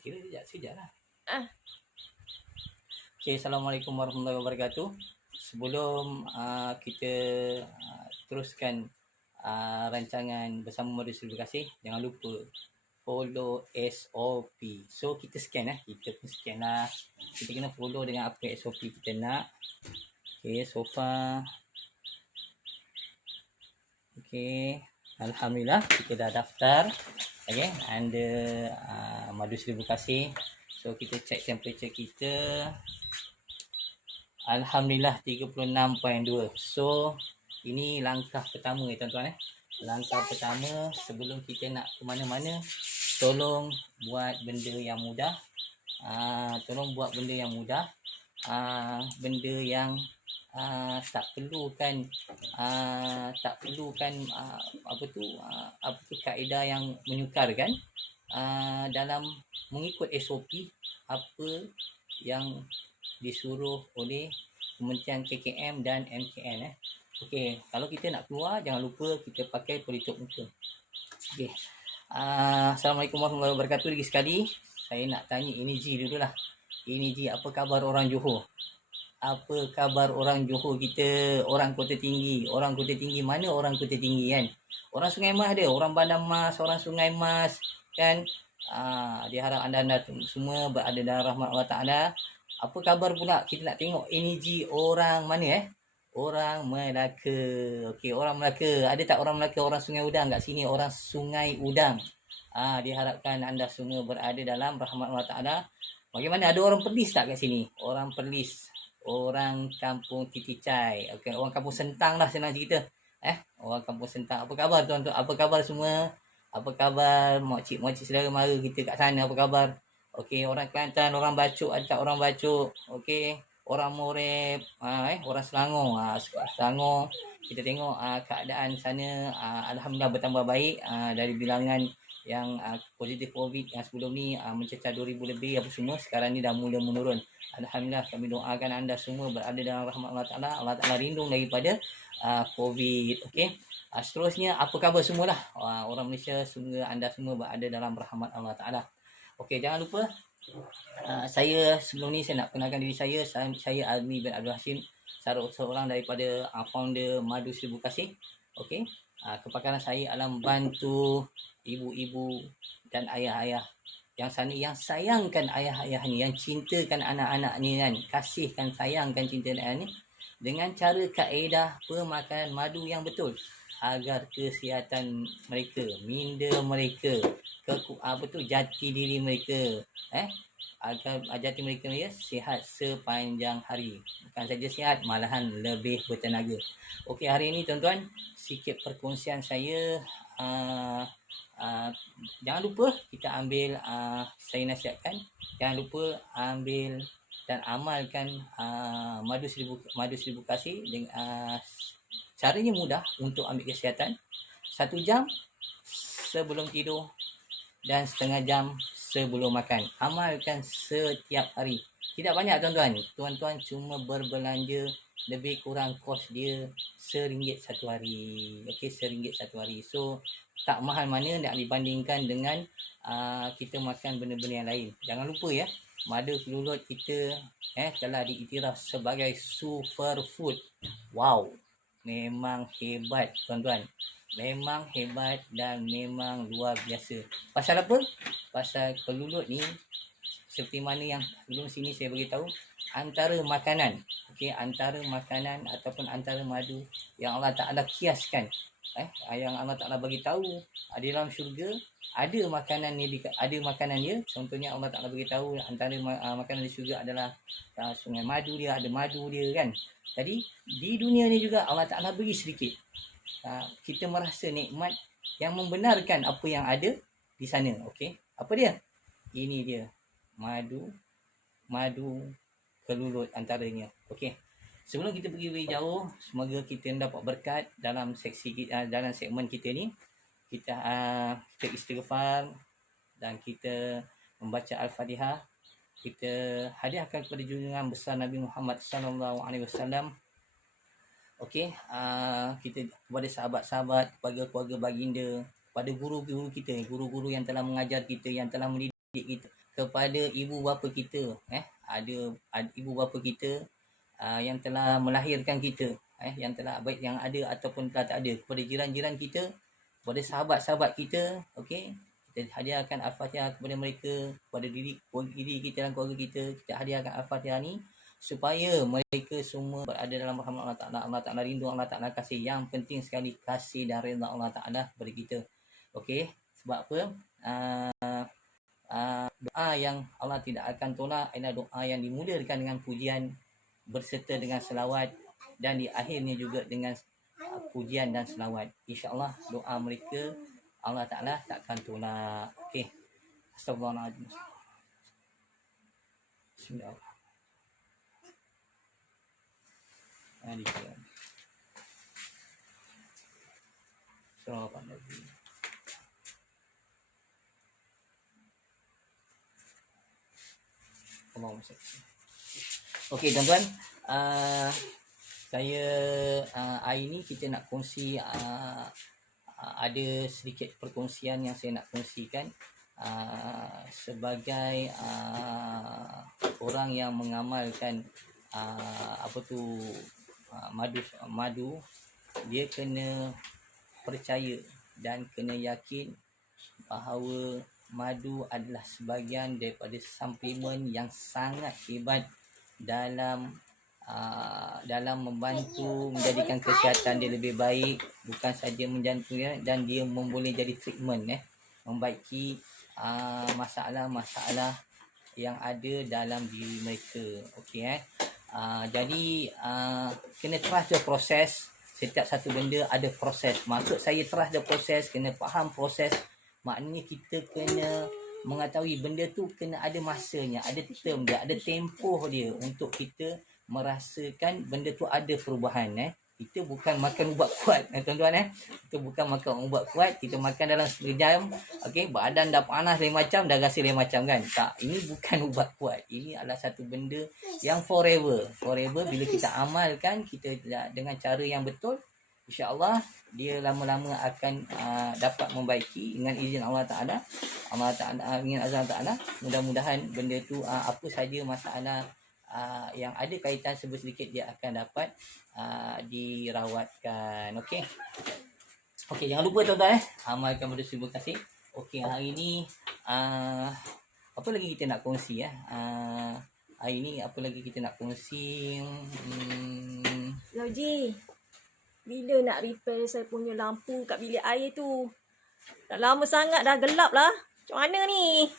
Kira sekejap lah. Ah. Okay, Assalamualaikum warahmatullahi wabarakatuh. Sebelum kita teruskan rancangan bersama Madu Seribu Kasih, jangan lupa follow SOP. So kita scan lah. Kita pun scan lah. Kita kena follow dengan apa SOP kita nak. Okay, so far. Okay, Alhamdulillah kita dah daftar. Okay, under Madu Seribu Kasih. So kita check temperature kita. Alhamdulillah 36.2. So ini langkah pertama tuan-tuan. Langkah pertama sebelum kita nak ke mana-mana, tolong buat benda yang mudah. Tolong buat benda yang mudah. Benda yang tak perlukan kaedah yang menyukarkan. Dalam mengikut SOP apa yang disuruh oleh Kementerian KKM dan MKN. Okey, kalau kita nak keluar jangan lupa kita pakai pelitup muka. Okey. Assalamualaikum warahmatullahi wabarakatuh lagi sekali. Saya nak tanya Energy dululah. Energy, apa khabar orang Johor? Apa khabar orang Johor kita, orang Kota Tinggi? Orang Kota Tinggi mana orang Kota Tinggi kan? Orang Sungai Mas ada, orang Bandar Mas, orang Sungai Mas kan? Diharap anda semua berada dalam rahmat Allah Ta'ala. Apa khabar pula kita nak tengok Energy orang mana Orang Melaka. Okey, orang Melaka. Ada tak orang Melaka, orang Sungai Udang kat sini? Orang Sungai Udang. Diharapkan anda semua berada dalam rahmat Allah Ta'ala. Bagaimana, ada orang Perlis tak kat sini? Orang Perlis. Orang Kampung Titicai. Okey, orang Kampung Sentang lah senang cerita. Orang Kampung Sentang. Apa khabar tuan-tuan? Apa khabar semua? Apa khabar makcik-makcik saudara mara kita kat sana? Apa khabar? Okey, orang Kelantan, orang Bacok, ada tak orang Bacok? Okey, orang Morep, orang Selangor. Selangor, kita tengok keadaan sana alhamdulillah bertambah baik. Dari bilangan yang positif COVID yang sebelum ni mencecah 2,000 lebih apa semua, sekarang ni dah mula menurun. Alhamdulillah, kami doakan anda semua berada dalam rahmat Allah Ta'ala. Allah Ta'ala lindung daripada COVID. Okey. Seterusnya, apa khabar semualah orang Malaysia, semoga anda semua berada dalam rahmat Allah Ta'ala. Okey, jangan lupa saya sebelum ni saya nak kenalkan diri saya. Saya Azmi bin Abdul Hashim, seorang daripada founder Madu Seribu Kasih. Okey, kepakaran saya adalah membantu ibu-ibu dan ayah-ayah yang sayangkan ayah-ayah ni, yang cintakan anak-anak ni kan, kasihkan, sayangkan, cinta anak ni dengan cara kaedah pemakanan madu yang betul agar kesihatan mereka, minda mereka, jati diri mereka, agar jati mereka sihat sepanjang hari. Bukan saja sihat, malahan lebih bertenaga. Okey, hari ini tuan-tuan, sikit perkongsian saya. Jangan lupa kita ambil, saya nasihatkan, jangan lupa ambil dan amalkan Madu Seribu Kasih. Caranya mudah untuk ambil kesihatan. 1 jam sebelum tidur dan setengah jam sebelum makan. Amalkan setiap hari. Tidak banyak tuan-tuan. Tuan-tuan cuma berbelanja, lebih kurang kos dia RM1 satu hari. Okey, RM1 satu hari. So tak mahal mana nak dibandingkan dengan kita makan benda-benda yang lain. Jangan lupa madu kelulut kita telah diiktiraf sebagai superfood. Wow, memang hebat tuan-tuan. Memang hebat dan memang luar biasa. Pasal apa? Pasal kelulut ni, seperti mana yang sebelum sini saya beritahu, antara makanan, antara makanan ataupun antara madu yang Allah Ta'ala kiaskan, yang Allah Ta'ala bagi tahu ada dalam syurga, ada makanan dia. Contohnya Allah Ta'ala bagi tahu antara makanan di syurga adalah sungai madu dia, ada madu dia kan. Jadi di dunia ni juga Allah Ta'ala beri sedikit. Kita merasa nikmat yang membenarkan apa yang ada di sana. Okey, apa dia? Ini dia, madu kelulut antaranya. Okey, sebelum kita pergi lebih jauh, semoga kita mendapat berkat dalam dalam segmen kita ni. Kita istighfar dan kita membaca Al-Fatihah. Kita hadiahkan kepada junjungan besar Nabi Muhammad sallallahu alaihi wasallam. Okey, kita kepada sahabat-sahabat, kepada keluarga baginda, kepada guru-guru kita, guru-guru yang telah mengajar kita, yang telah mendidik kita, kepada ibu bapa kita, ada ibu bapa kita yang telah melahirkan kita, yang telah baik yang ada ataupun telah tak ada, kepada jiran-jiran kita, kepada sahabat-sahabat kita, okey, kita hadiahkan Al-Fatihah kepada mereka, kepada diri kita dan keluarga kita, kita hadiahkan Al-Fatihah ni supaya mereka semua berada dalam rahmat Allah Ta'ala. Allah Ta'ala rindu, Allah Ta'ala kasih. Yang penting sekali kasih dan redha Allah Ta'ala kepada kita. Okey, sebab apa? Doa yang Allah tidak akan tolak adalah doa yang dimulakan dengan pujian berserta dengan selawat, dan di akhirnya juga dengan pujian dan selawat. InsyaAllah doa mereka Allah Ta'ala takkan tolak. Okey, astagfirullahaladzim. Bismillahirrahmanirrahim. Okey tuan-tuan, saya hari ni kita nak kongsi, ada sedikit perkongsian yang saya nak kongsikan sebagai orang yang mengamalkan madu, dia kena percaya dan kena yakin bahawa madu adalah sebahagian daripada suplemen yang sangat hebat dalam membantu menjadikan kesihatan dia lebih baik, bukan saja menjantungnya, dan dia boleh jadi treatment, membaiki masalah-masalah yang ada dalam diri mereka. Okey, jadi kena trust the proses. Setiap satu benda ada proses. Maksud saya trust the proses, kena faham proses. Maknanya kita kena mengetahui benda tu kena ada masanya, ada term dia, ada tempoh dia untuk kita merasakan benda tu ada perubahan. Kita bukan makan ubat kuat, tuan-tuan. Kita bukan makan ubat kuat, kita makan dalam sekejam, okey, badan dah panas lain macam, dah rasa lain macam kan. Tak, ini bukan ubat kuat. Ini adalah satu benda yang forever. Bila kita amalkan, kita dengan cara yang betul, insya-Allah dia lama-lama akan dapat membaiki dengan izin Allah Ta'ala. Dengan azan Allah Ta'ala, mudah-mudahan benda tu apa saja masalah yang ada kaitan sedikit dia akan dapat dirawatkan. Okey, jangan lupa tuan-tuan, amalkan benda terima kasih. Okey, hari ni apa lagi kita nak kongsi hari ni apa lagi kita nak kongsi? Loji, bila nak repair saya punya lampu kat bilik air tu? Dah lama sangat, dah gelap lah. Macam mana ni?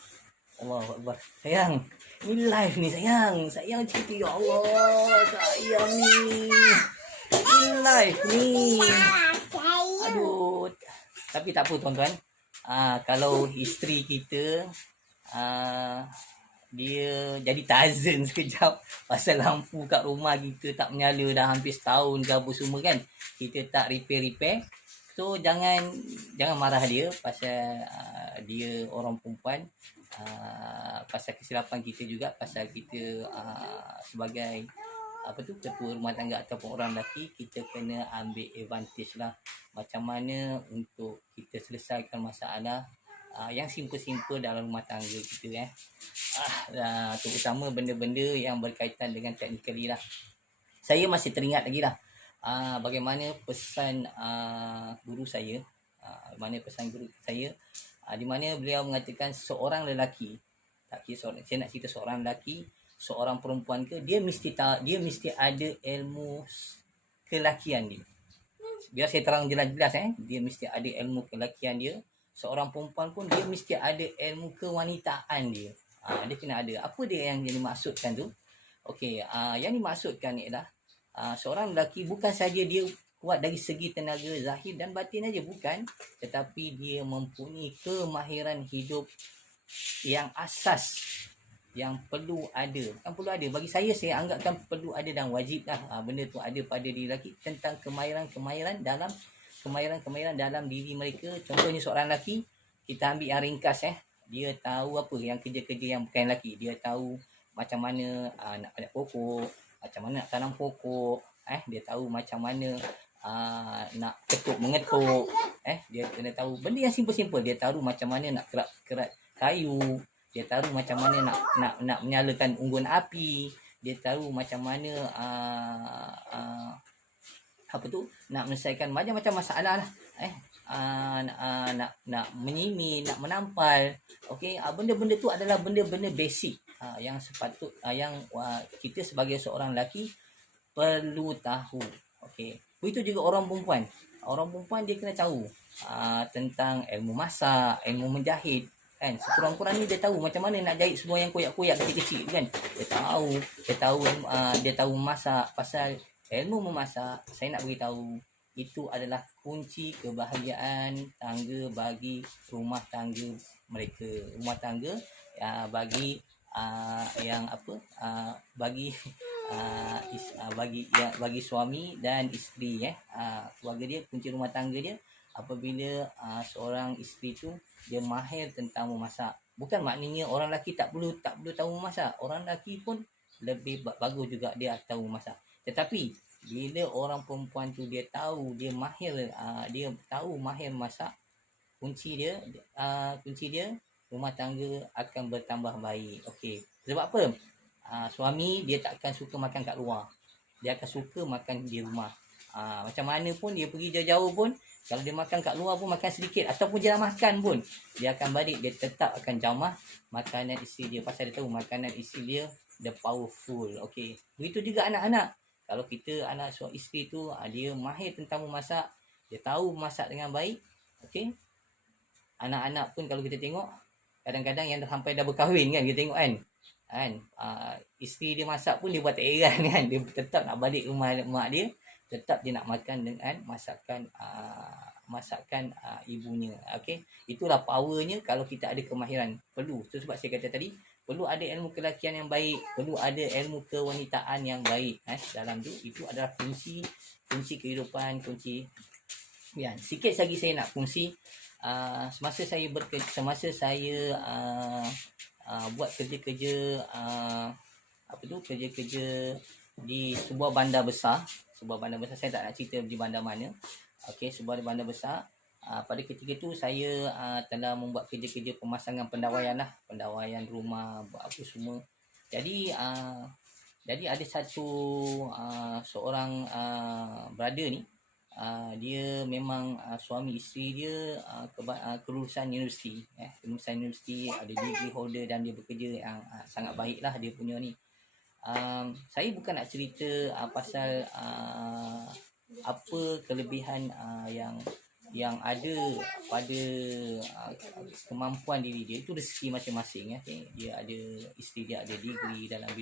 Allahu Akbar. Sayang, ni live ni sayang. Sayang cerita, ya Allah. Sayang ni. Ni live ni. Aduh. Tapi tak apa tuan-tuan. Kalau isteri kita dia jadi tazen sekejap pasal lampu kat rumah kita tak menyala dah hampir setahun ke apa semua kan, kita tak repair. So jangan marah dia pasal dia orang perempuan, pasal kesilapan kita juga, pasal kita sebagai ketua rumah tangga ataupun orang lelaki, kita kena ambil advantage lah macam mana untuk kita selesaikan masalah yang simple-simple dalam rumah tangga kita terutama benda-benda yang berkaitan dengan technically lah. Saya masih teringat lagi lah bagaimana pesan guru saya, di mana beliau mengatakan seorang lelaki, tak kira saya nak cerita seorang lelaki, seorang perempuan ke, dia mesti ada ilmu kelakian dia. Biar saya terang jelas-jelas dia mesti ada ilmu kelakian dia. Seorang perempuan pun dia mesti ada ilmu kewanitaan dia. Dia kena ada. Apa dia yang dimaksudkan tu? Okey, yang dimaksudkan ialah seorang lelaki bukan saja dia kuat dari segi tenaga zahir dan batin aja, bukan, tetapi dia mempunyai kemahiran hidup yang asas, yang perlu ada. Bukan perlu ada, bagi saya anggapkan perlu ada dan wajib lah benda tu ada pada diri lelaki, tentang kemahiran dalam diri mereka. Contohnya seorang lelaki, kita ambil yang ringkas dia tahu apa yang kerja-kerja yang bukan lelaki. Dia tahu macam mana nak padat pokok, macam mana nak tanam pokok, dia tahu macam mana nak mengetuk, dia kena tahu benda yang simple-simple. Dia tahu macam mana nak kerat kayu, dia tahu macam mana nak menyalakan unggun api, dia tahu macam mana nak menyelesaikan macam-macam masalah lah. Nak menyimi, nak menampal. Okey, benda-benda tu adalah benda-benda basic yang kita sebagai seorang lelaki perlu tahu. Okey, begitu juga orang perempuan. Orang perempuan dia kena tahu tentang ilmu masak, ilmu menjahit, kan. Sekurang-kurangnya dia tahu macam mana nak jahit semua yang koyak-koyak kecil-kecil, kan. Dia tahu masak. Pasal ilmu memasak, saya nak beritahu, itu adalah kunci kebahagiaan tangga bagi rumah tangga mereka. Rumah tangga bagi bagi suami dan isteri, keluarga dia, kunci rumah tangga dia apabila seorang isteri tu dia mahir tentang memasak. Bukan maknanya orang lelaki tak perlu tahu memasak. Orang lelaki pun lebih bagus juga dia tahu memasak. Tetapi bila orang perempuan tu dia tahu, dia tahu mahir masak, kunci dia rumah tangga akan bertambah baik. Okey. Sebab apa? Suami dia takkan suka makan kat luar. Dia akan suka makan di rumah. Macam mana pun dia pergi jauh-jauh pun, kalau dia makan kat luar pun makan sedikit, ataupun dia dah makan pun, dia akan balik, dia tetap akan jamah makanan isteri dia. Pasal dia tahu makanan isteri dia the powerful. Okey. Begitu juga anak-anak. Kalau kita anak suami isteri tu dia mahir tentang memasak, dia tahu masak dengan baik. Okey. Anak-anak pun kalau kita tengok, kadang-kadang yang sampai dah berkahwin, kan, kita tengok, kan, isteri dia masak pun dia buat tak heran, kan. Dia tetap nak balik rumah mak dia, tetap dia nak makan dengan masakan ibunya. Okey. Itulah powernya kalau kita ada kemahiran. Perlu. Itu sebab saya kata tadi, perlu ada ilmu kelakian yang baik, perlu ada ilmu kewanitaan yang baik. Dalam tu, itu adalah kunci kehidupan, kunci. Ya, sikit lagi saya nak kongsi. Semasa saya buat kerja-kerja kerja-kerja di sebuah bandar besar. Saya tak nak cerita di bandar mana. Okey, sebuah bandar besar. Pada ketika itu saya telah membuat kerja-kerja pemasangan pendawaian rumah, buat apa semua. Jadi ada seorang brother ni, dia memang suami isteri dia kelulusan universiti, ada degree holder, dan dia bekerja yang sangat baiklah dia punya ni. Saya bukan nak cerita pasal apa kelebihan yang ada pada kemampuan diri dia. Itu rezeki masing-masing, okay? Dia ada, isteri dia ada degree dalam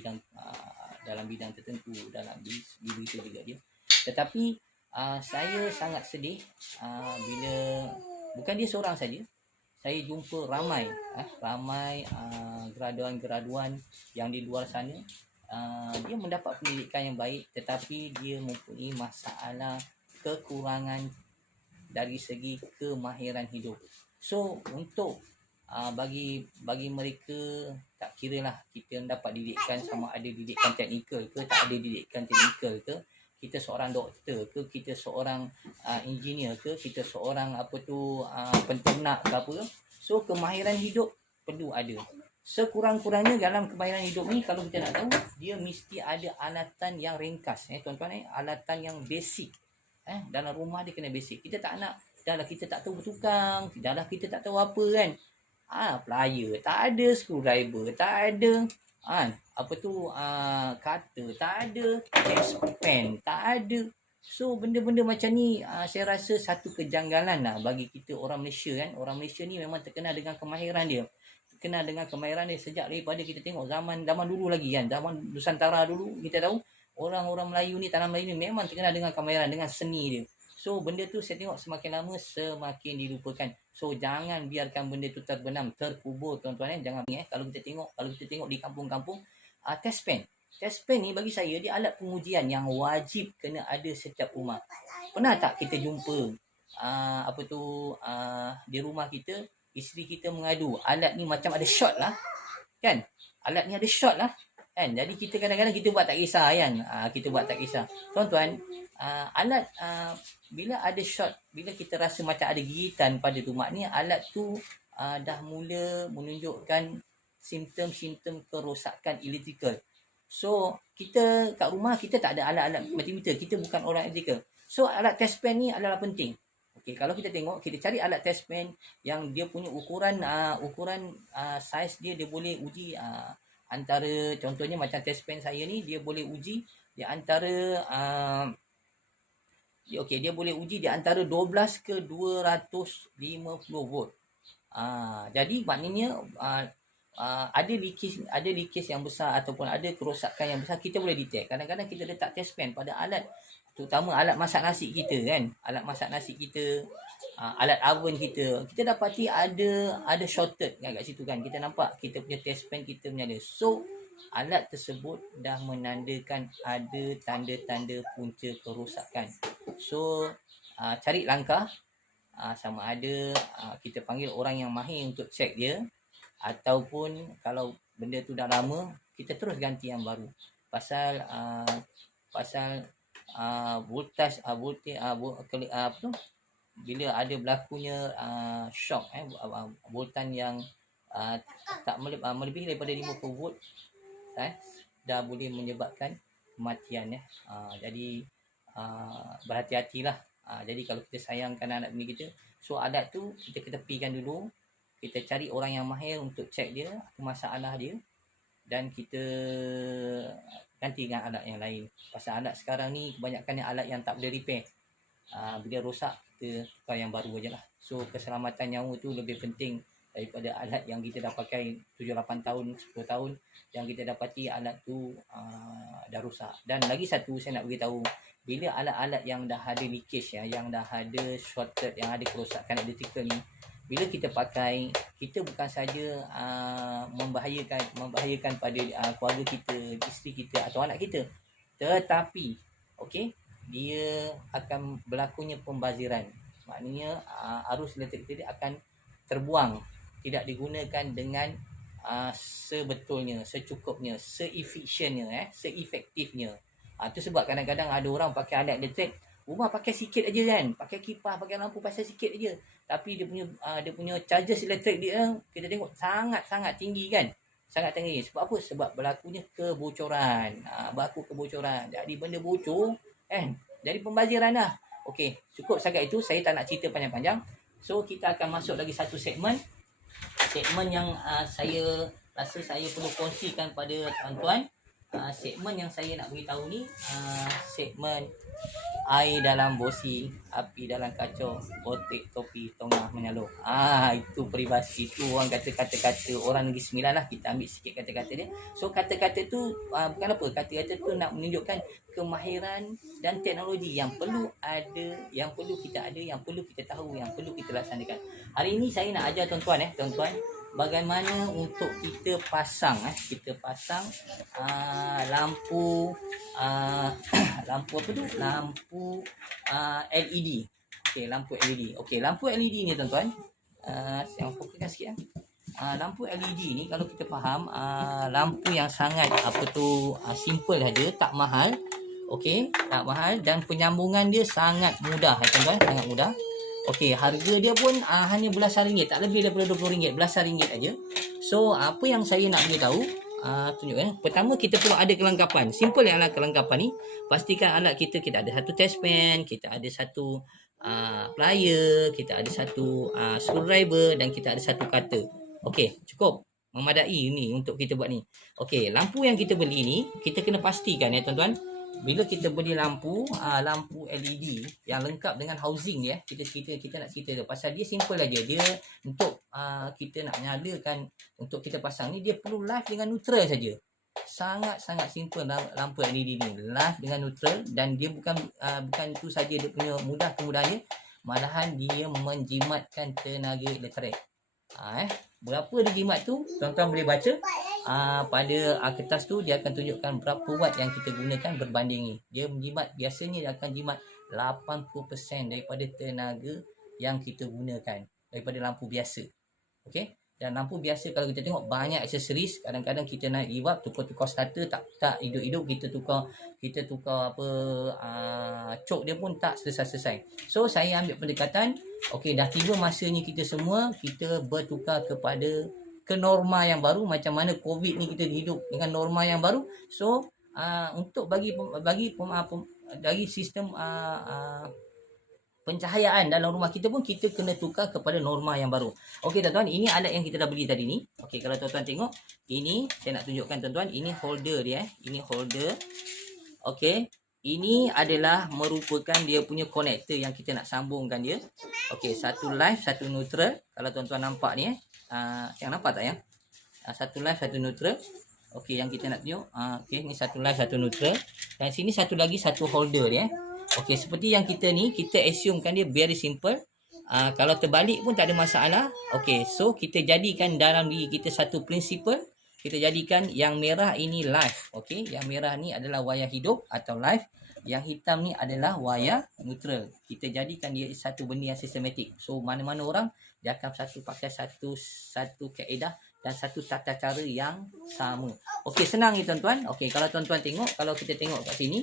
bidang tertentu, dalam bidang itu juga dia. Tetapi saya sangat sedih bila bukan dia seorang saja, saya jumpa ramai graduan-graduan yang di luar sana, dia mendapat pendidikan yang baik, tetapi dia mempunyai masalah kekurangan dari segi kemahiran hidup. So untuk bagi mereka, tak kiralah kita dapat didikan, sama ada didikan teknikal ke, tak ada didikan teknikal ke, kita seorang doktor ke, kita seorang engineer ke, kita seorang penternak ke apa. So kemahiran hidup perlu ada. Sekurang-kurangnya dalam kemahiran hidup ni, kalau kita nak tahu, dia mesti ada alatan yang ringkas, tuan-tuan, alatan yang basic. Dalam rumah dia kena basic. Kita tak nak, dahlah kita tak tahu bertukang, dahlah kita tak tahu apa, kan. Plier tak ada, screwdriver tak ada, cutter tak ada, pen tak ada. So benda-benda macam ni, saya rasa satu kejanggalan lah bagi kita orang Malaysia, kan. Orang Malaysia ni memang terkenal dengan kemahiran dia. Sejak daripada kita tengok zaman dulu lagi, kan. Zaman Nusantara dulu, kita tahu orang-orang Melayu ni, tanah Melayu ni memang terkenal dengan kemahiran, dengan seni dia. So benda tu saya tengok semakin lama semakin dilupakan. So jangan biarkan benda tu terbenam, terkubur, tuan-tuan. Jangan kalau kita tengok di kampung-kampung, test pen ni bagi saya dia alat pengujian yang wajib kena ada setiap rumah. Pernah tak kita jumpa di rumah kita, isteri kita mengadu, alat ni macam ada shot lah, kan? Alat ni ada shot lah, kan? Jadi kita kadang-kadang kita buat tak kisah, kan? Kita buat tak kisah. Tuan-tuan, alat bila ada shot, bila kita rasa macam ada gigitan pada tu, maknanya alat tu dah mula menunjukkan simptom-simptom kerosakan elektrikal. So, kita kat rumah kita tak ada alat-alat multimeter. Kita bukan orang elektrikal. So, alat test pen ni adalah penting. Okey, kalau kita tengok, kita cari alat test pen yang dia punya ukuran saiz dia boleh uji antara, contohnya macam test pen saya ni, dia boleh uji di antara dia boleh uji di antara 12 ke 250 volt. Jadi maknanya ada leakage yang besar ataupun ada kerosakan yang besar, kita boleh detect. Kadang-kadang kita letak test pen pada alat, terutama alat masak nasi kita kan, alat masak nasi kita, alat oven kita dapati ada shorted kat situ kan, kita nampak kita punya test pen kita menyala. So alat tersebut dah menandakan ada tanda-tanda punca kerosakan. So cari langkah, sama ada kita panggil orang yang mahir untuk check dia, ataupun kalau benda tu dah lama, kita terus ganti yang baru. Pasal voltage bila ada berlakunya shock, voltan yang tak melebihi daripada 50 volt, dah boleh menyebabkan kematian. Jadi berhati-hatilah. Jadi kalau kita sayangkan anak bini kita, so alat tu kita ketepikan dulu, kita cari orang yang mahir untuk check dia apa masalah dia, dan kita ganti dengan alat yang lain. Pasal alat sekarang ni kebanyakan alat yang tak boleh repair. Bila rosak, kita tukar yang baru aje lah. So keselamatan nyawa tu lebih penting daripada alat yang kita dah pakai 7-8 tahun, 10 tahun, yang kita dapati alat tu dah rosak. Dan lagi satu saya nak beritahu, bila alat-alat yang dah ada leakage, yang dah ada shorted, yang ada kerosakan elektrikal ni, bila kita pakai, kita bukan saja membahayakan pada keluarga kita, isteri kita atau anak kita, tetapi dia akan berlakunya pembaziran. Maknanya arus elektrik kita akan terbuang, tidak digunakan dengan sebetulnya, secukupnya, seefisiennya, seefektifnya. Itu sebab kadang-kadang ada orang pakai alat elektrik, rumah pakai sikit aja kan, pakai kipas, pakai lampu pasal sikit aja, tapi dia punya charges elektrik dia, kita tengok sangat-sangat tinggi kan, sangat tinggi. Sebab apa? Sebab berlakunya kebocoran. Jadi benda bocor kan, jadi pembaziran lah. Okey, cukup sangat itu, saya tak nak cerita panjang-panjang. So kita akan masuk lagi satu segmen yang saya rasa saya perlu kongsikan pada tuan-tuan. Segmen yang saya nak beritahu ni, segmen air dalam bosi, api dalam kacau, botik topi tongah menyalur. Itu peribahasa, itu orang kata kata-kata orang Negeri Sembilan lah, kita ambil sikit kata-kata dia. So kata-kata tu bukan apa, kata-kata tu nak menunjukkan kemahiran dan teknologi yang perlu ada, yang perlu kita ada, yang perlu kita tahu, yang perlu kita laksanakan. Hari ini saya nak ajar tuan-tuan, bagaimana untuk kita pasang lampu lampu LED. Lampu LED. Lampu LED ni tuan-tuan, saya fokuskan sikit. Lampu LED ni kalau kita faham, lampu yang sangat simple saja, tak mahal. Tak mahal, dan penyambungan dia sangat mudah tuan-tuan, sangat mudah. Harga dia pun hanya belasan ringgit, tak lebih daripada RM20, belasan ringgit aja. So apa yang saya nak beritahu, tunjukkan. Pertama, kita perlu ada kelengkapan. Simple yang alat kelengkapan ni. Pastikan alat kita ada satu test pen, kita ada satu plier, kita ada satu screwdriver, dan kita ada satu cutter. Cukup memadai ni untuk kita buat ni. Lampu yang kita beli ni, kita kena pastikan tuan-tuan, bila kita beli lampu LED yang lengkap dengan housing dia, kita nak cerita tu pasal dia simple aja. Dia untuk kita nak nyalakan, untuk kita pasang ni, dia perlu live dengan neutral saja. Sangat-sangat simple lampu LED ni, live dengan neutral, dan dia bukan itu saja dia punya kemudahannya, malahan dia menjimatkan tenaga elektrik. Berapa dia jimat tu, tuan-tuan boleh baca pada kertas tu. Dia akan tunjukkan berapa watt yang kita gunakan berbanding ni. Dia menjimat, biasanya dia akan jimat 80% daripada tenaga yang kita gunakan daripada lampu biasa. Dan lampu biasa kalau kita tengok banyak aksesoris, kadang-kadang kita nak give tukar starter tak hidup-hidup, kita tukar cok dia pun tak selesai-selesai. So saya ambil pendekatan, dah tiba masanya kita semua kita bertukar kepada ke norma yang baru, macam mana COVID ni kita hidup dengan norma yang baru. So untuk dari sistem pencahayaan dalam rumah kita pun kita kena tukar kepada norma yang baru. Okey tuan-tuan, ini alat yang kita dah beli tadi ni. Okey, kalau tuan-tuan tengok, ini saya nak tunjukkan tuan-tuan, ini holder dia. Ini holder. Okey, ini adalah merupakan dia punya konektor yang kita nak sambungkan dia. Okey, satu live, satu neutral. Kalau tuan-tuan nampak ni yang nampak tak ya? Satu live, satu neutral. Okey, yang kita nak tunjuk. Okey, ni satu live, satu neutral. Dan sini satu lagi, satu holder dia. Okey, seperti yang kita ni, kita assumekan dia very simple. Kalau terbalik pun tak ada masalah. Okey, so kita jadikan dalam diri kita satu prinsipal. Kita jadikan yang merah ini live. Okey, yang merah ni adalah wayar hidup atau live. Yang hitam ni adalah wayar neutral. Kita jadikan dia satu benda yang sistematik. So mana-mana orang dia akan pakai satu kaedah dan satu tata cara yang sama. Okey, senang ni tuan-tuan. Okey, kalau tuan-tuan tengok, kalau kita tengok kat sini,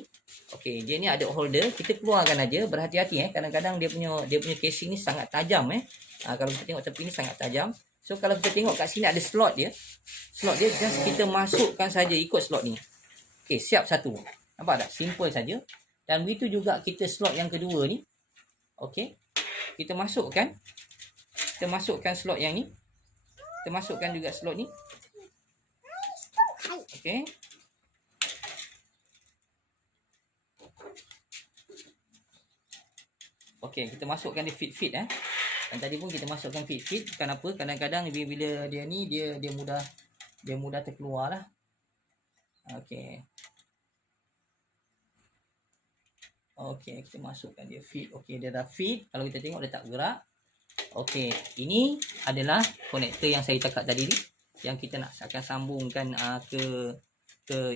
okey, dia ni ada holder, kita keluarkan aja, berhati-hati kadang-kadang dia punya casing ni sangat tajam kalau kita tengok tepi ni sangat tajam. So kalau kita tengok kat sini ada slot dia. Slot dia just kita masukkan saja ikut slot ni. Okey, siap satu. Nampak tak? Simple saja. Dan begitu juga kita slot yang kedua ni. Okey. Kita masukkan slot yang ni. Kita masukkan juga slot ni. Okey. Okey, kita masukkan dia fit. Dan tadi pun kita masukkan fit. Kenapa? Kadang-kadang bila dia ni dia mudah terkeluar lah. Okey. Okey, kita masukkan dia fit. Okey, dia dah fit. Kalau kita tengok dia tak gerak. Okey, ini adalah konektor yang saya cakap tadi ni, yang kita nak akan sambungkan ke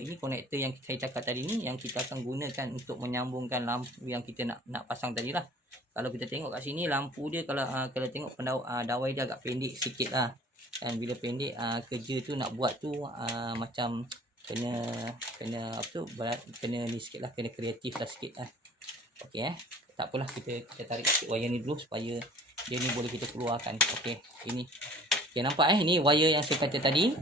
ini konektor yang saya cakap tadi ni, yang kita akan gunakan untuk menyambungkan lampu yang kita nak pasang tadi lah. Kalau kita tengok kat sini lampu dia, kalau tengok dawai dia agak pendek sikit lah. Dan bila pendek kerja tu nak buat tu macam kena apa tu, kena ni sikit lah, kena kreatif lah sikit lah. Okey tak apalah, kita tarik sikit wayar ni dulu supaya dia ni boleh kita keluarkan. Okey, ini okey, nampak ini wayar yang saya kata tadi.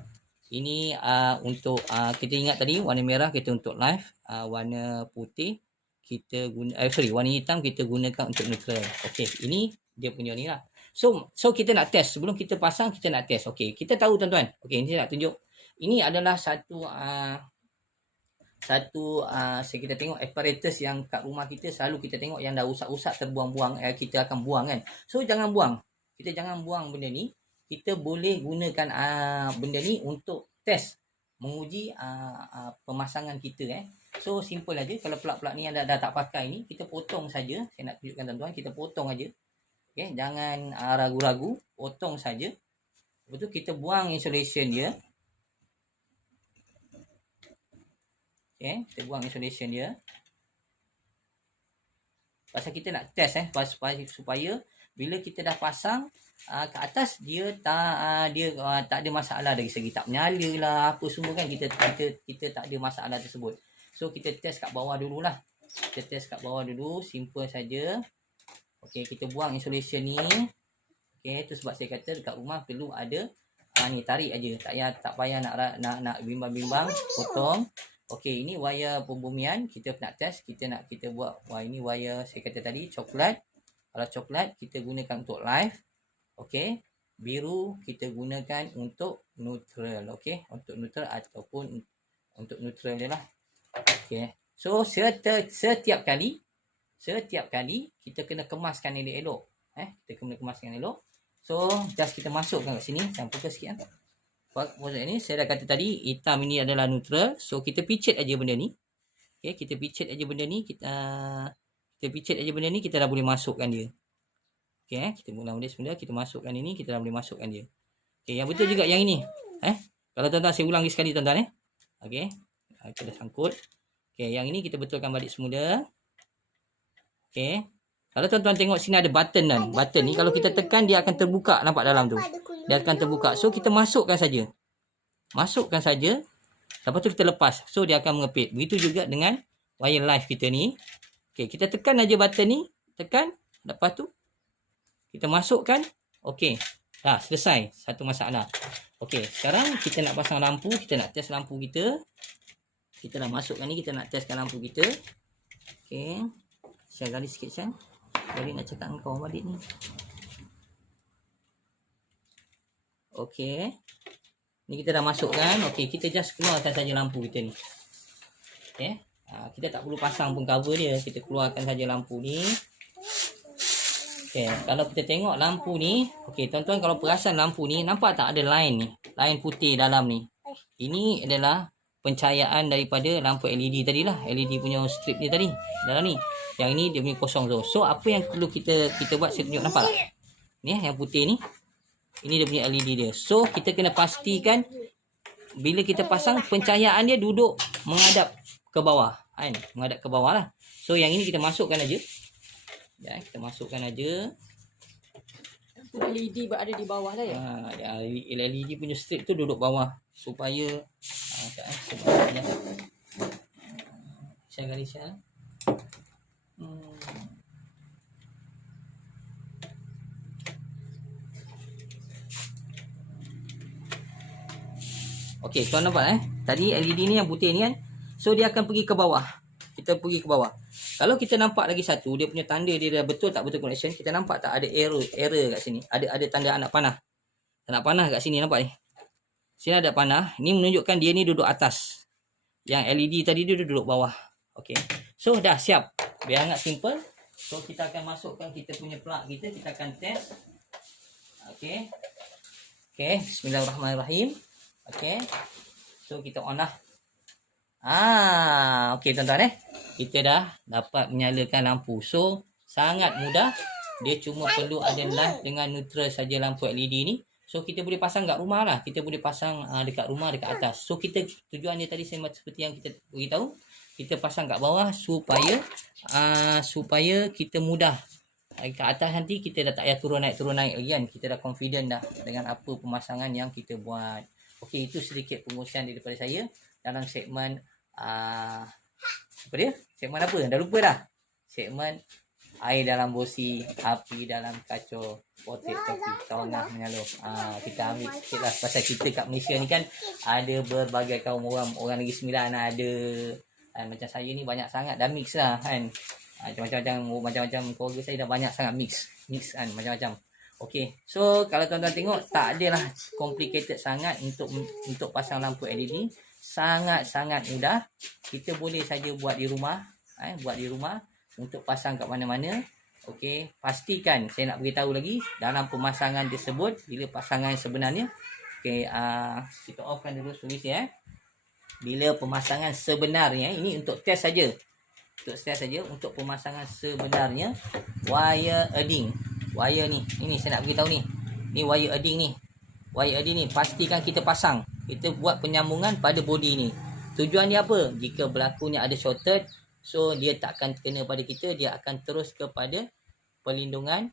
Ini untuk kita ingat tadi warna merah kita untuk live, warna putih kita guna warna hitam kita gunakan untuk neutral. Okey, ini dia punya ni lah. So kita nak test, sebelum kita pasang kita nak test. Okey, kita tahu tuan-tuan. Okey, ini saya nak tunjuk. Ini adalah satu kita tengok apparatus yang kat rumah kita selalu kita tengok yang dah usap-usap terbuang-buang, kita akan buang kan. So jangan buang. Kita jangan buang benda ni. Kita boleh gunakan benda ni untuk test, menguji pemasangan kita So simple aja. Kalau plug-plug ni yang dah tak pakai ni, kita potong saja. Saya nak tunjukkan tuan-tuan, kita potong aja. Okey, jangan ragu-ragu, potong saja. Lepas tu kita buang insulation dia. Okay, kita buang insulation dia. Pasal kita nak test supaya bila kita dah pasang ke atas dia tak ada masalah dari segi tak menyala lah apa semua kan, kita tak ada masalah tersebut. So kita test kat bawah dululah. Kita test kat bawah dulu, simple saja. Okey, kita buang insulation ni. Okey, tu sebab saya kata dekat rumah perlu ada ni, tarik aja. Tak payah nak bimbang-bimbang, potong. Okey, ini wayar pembumian, kita nak test, kita buat ini wayar saya kata tadi coklat. Kalau coklat kita gunakan untuk live. Okey, biru kita gunakan untuk neutral. Okey, untuk neutral ataupun untuk neutral dia lah. Okey. So setiap kali kita kena kemaskan elok-elok. Kita kena kemaskan elok. So just kita masukkan kat sini, jangan fokus sikit kan. Maksud ni saya dah kata tadi hitam ini adalah neutral. So kita picit aja benda ni. Okey, kita picit aja benda ni, kita dah boleh masukkan dia. Okey, kita mula dia semula, kita masukkan ini, kita dah boleh masukkan dia. Okey, yang betul juga yang ini. Kalau tuan-tuan saya ulang sekali tuan-tuan Okey. Kita dah sangkut. Okey, yang ini kita betulkan balik semula. Okey. Kalau tuan-tuan tengok sini ada button kan. Button ni kalau kita tekan dia akan terbuka, nampak dalam tu. Dia akan terbuka. So kita masukkan saja. Lepas tu kita lepas. So dia akan mengepit. Begitu juga dengan wire live kita ni. Okey, kita tekan aja button ni, tekan. Lepas tu kita masukkan. Okey. Dah selesai satu masalah. Okey, sekarang kita nak pasang lampu, kita nak test lampu kita. Kita dah masukkan ni, kita nak testkan lampu kita. Okey. Share gali sikit Syan. Jadi nak cakap dengan kau balik ni. Okey. Ni kita dah masukkan. Okey, kita just keluarkan saja lampu kita ni. Okey. Kita tak perlu pasang pun cover dia. Kita keluarkan saja lampu ni. Okey, kalau kita tengok lampu ni, okey tuan-tuan, kalau perasan lampu ni, nampak tak ada line ni? Line putih dalam ni. Ini adalah pencahayaan daripada lampu LED tadi lah. LED punya strip ni tadi. Dalam ni. Yang ini dia punya kosong tu. So apa yang perlu kita buat, saya tunjuk, nampak tak? Ni yang putih ni. Ini dia punya LED dia. So kita kena pastikan bila kita pasang, pencahayaan dia duduk menghadap ke bawah. Kan? Menghadap ke bawah lah. So yang ini kita masukkan aja. Ya, kita masukkan aja. LED berada di bawah lah ya. LED punya strip tu duduk bawah supaya sebabnya saya garis ya. Okey, tuan nampak tadi LED ni yang putih ni kan. So dia akan pergi ke bawah. Kita pergi ke bawah. Kalau kita nampak lagi satu, dia punya tanda dia dah betul tak betul connection, kita nampak tak ada error kat sini. Ada tanda anak panah. Anak panah kat sini, nampak ni. Sini ada panah. Ni menunjukkan dia ni duduk atas. Yang LED tadi dia duduk bawah. Okey. So dah siap. Biar sangat simple. So kita akan masukkan kita punya plug kita, kita akan test. Okey. Okey, bismillahirrahmanirrahim. Okey. So kita on lah. Okey tuan-tuan kita dah dapat menyalakan lampu. So sangat mudah. Dia cuma perlu ada light dengan neutral saja lampu LED ni. So kita boleh pasang kat rumah lah. Kita boleh pasang dekat rumah, dekat atas. So kita, tujuan dia tadi seperti yang kita beritahu, kita pasang kat bawah supaya kita mudah. Kat atas nanti kita dah tak payah turun naik lagi kan. Kita dah confident dah dengan apa pemasangan yang kita buat. Okey, itu sedikit pengurusan daripada saya dalam segmen apa dia? Segmen apa? Dah lupa dah. Segmen air dalam bosi, api dalam kacau, potek topi, tongah menyalup. Kita ambil sikit lah. Pasal kita kat Malaysia ni kan ada berbagai kaum orang. Orang Negeri Sembilan ada. Macam saya ni banyak sangat dah mix lah kan. Macam-macam keluarga saya dah banyak sangat mix kan, macam-macam. Okey. So kalau tuan-tuan tengok, tak adalah complicated sangat untuk pasang lampu LED. Sangat-sangat mudah. Kita boleh saja buat di rumah. Buat di rumah untuk pasang kat mana-mana. Okey, pastikan saya nak beritahu lagi dalam pemasangan tersebut, bila pasangan sebenarnya. Okey, kita offkan dulu tulis ya. Bila pemasangan sebenarnya, ini untuk test saja. Untuk test saja, untuk pemasangan sebenarnya, wire earding. Wire ni, ini saya nak beritahu ni. Ni wire earding ni. Wire earding ni pastikan kita pasang. Kita buat penyambungan pada body ni. Tujuan dia apa? Jika berlakunya ada shorted, so dia tak akan kena pada kita, dia akan terus kepada perlindungan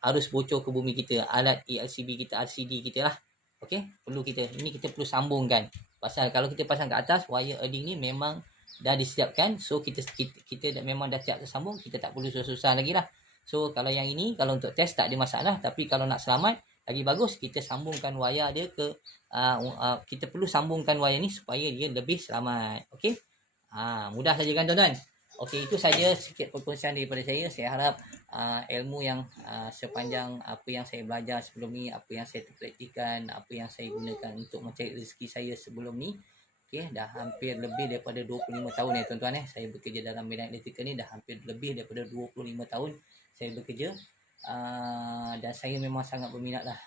arus bocor ke bumi kita, alat ELCB kita, RCD kita lah. Okey, perlu kita, ini kita perlu sambungkan. Pasal kalau kita pasang kat atas, wire earding ni memang dah disiapkan. So kita memang dah siap tersambung, kita tak perlu susah-susah lagi lah. So kalau yang ini, kalau untuk test tak ada masalah. Tapi kalau nak selamat, lagi bagus kita sambungkan wire dia ke kita perlu sambungkan wire ni supaya dia lebih selamat. Okey. Mudah saja kan tuan-tuan. Okey, itu saja sikit perkongsian daripada saya. Saya harap ilmu yang sepanjang apa yang saya belajar sebelum ni, apa yang saya terpraktikan, apa yang saya gunakan untuk mencari rezeki saya sebelum ni. Okey, dah hampir lebih daripada 25 tahun ya tuan-tuan Saya bekerja dalam bidang elektrikal ni dah hampir lebih daripada 25 tahun saya bekerja. Dan saya memang sangat berminat lah.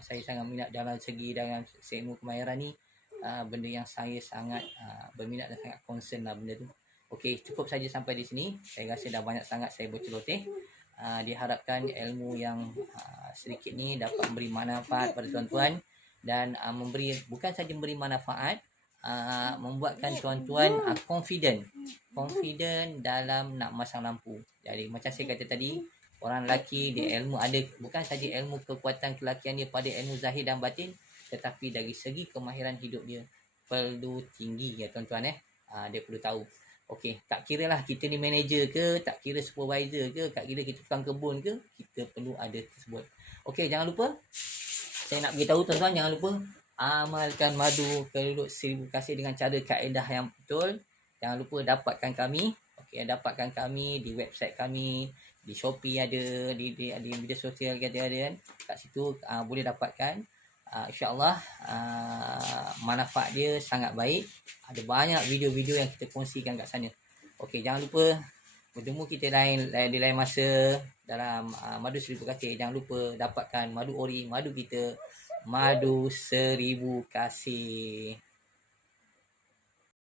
Saya sangat minat dalam ilmu kemahiran ni. Benda yang saya sangat berminat dan sangat concern lah benda tu. Okey, cukup saja sampai di sini. Saya rasa dah banyak sangat saya berceloteh. Diharapkan ilmu yang sedikit ni dapat memberi manfaat pada tuan-tuan. Dan bukan saja memberi manfaat, membuatkan tuan-tuan confident dalam nak masang lampu. Jadi macam saya kata tadi, orang lelaki dia ilmu ada, bukan saja ilmu kekuatan kelakian dia pada ilmu zahir dan batin, tetapi dari segi kemahiran hidup dia perlu tinggi ya tuan-tuan dia perlu tahu. Okey, tak kira lah kita ni manager ke, tak kira supervisor ke, tak kira kita tukang kebun ke, kita perlu ada tersebut. Okey, jangan lupa saya nak beritahu tuan-tuan, jangan lupa amalkan madu keluluk 1000 kasih dengan cara kaedah yang betul. Jangan lupa dapatkan kami. Okey, dapatkan kami di website kami, di Shopee ada, di media sosial kita ada kan. Kat situ boleh dapatkan. InsyaAllah manfaat dia sangat baik. Ada banyak video-video yang kita kongsikan kat sana. Okey, jangan lupa bertemu kita di lain masa dalam madu 1000 kasih. Jangan lupa dapatkan madu ori, madu kita, madu 1000 kasih.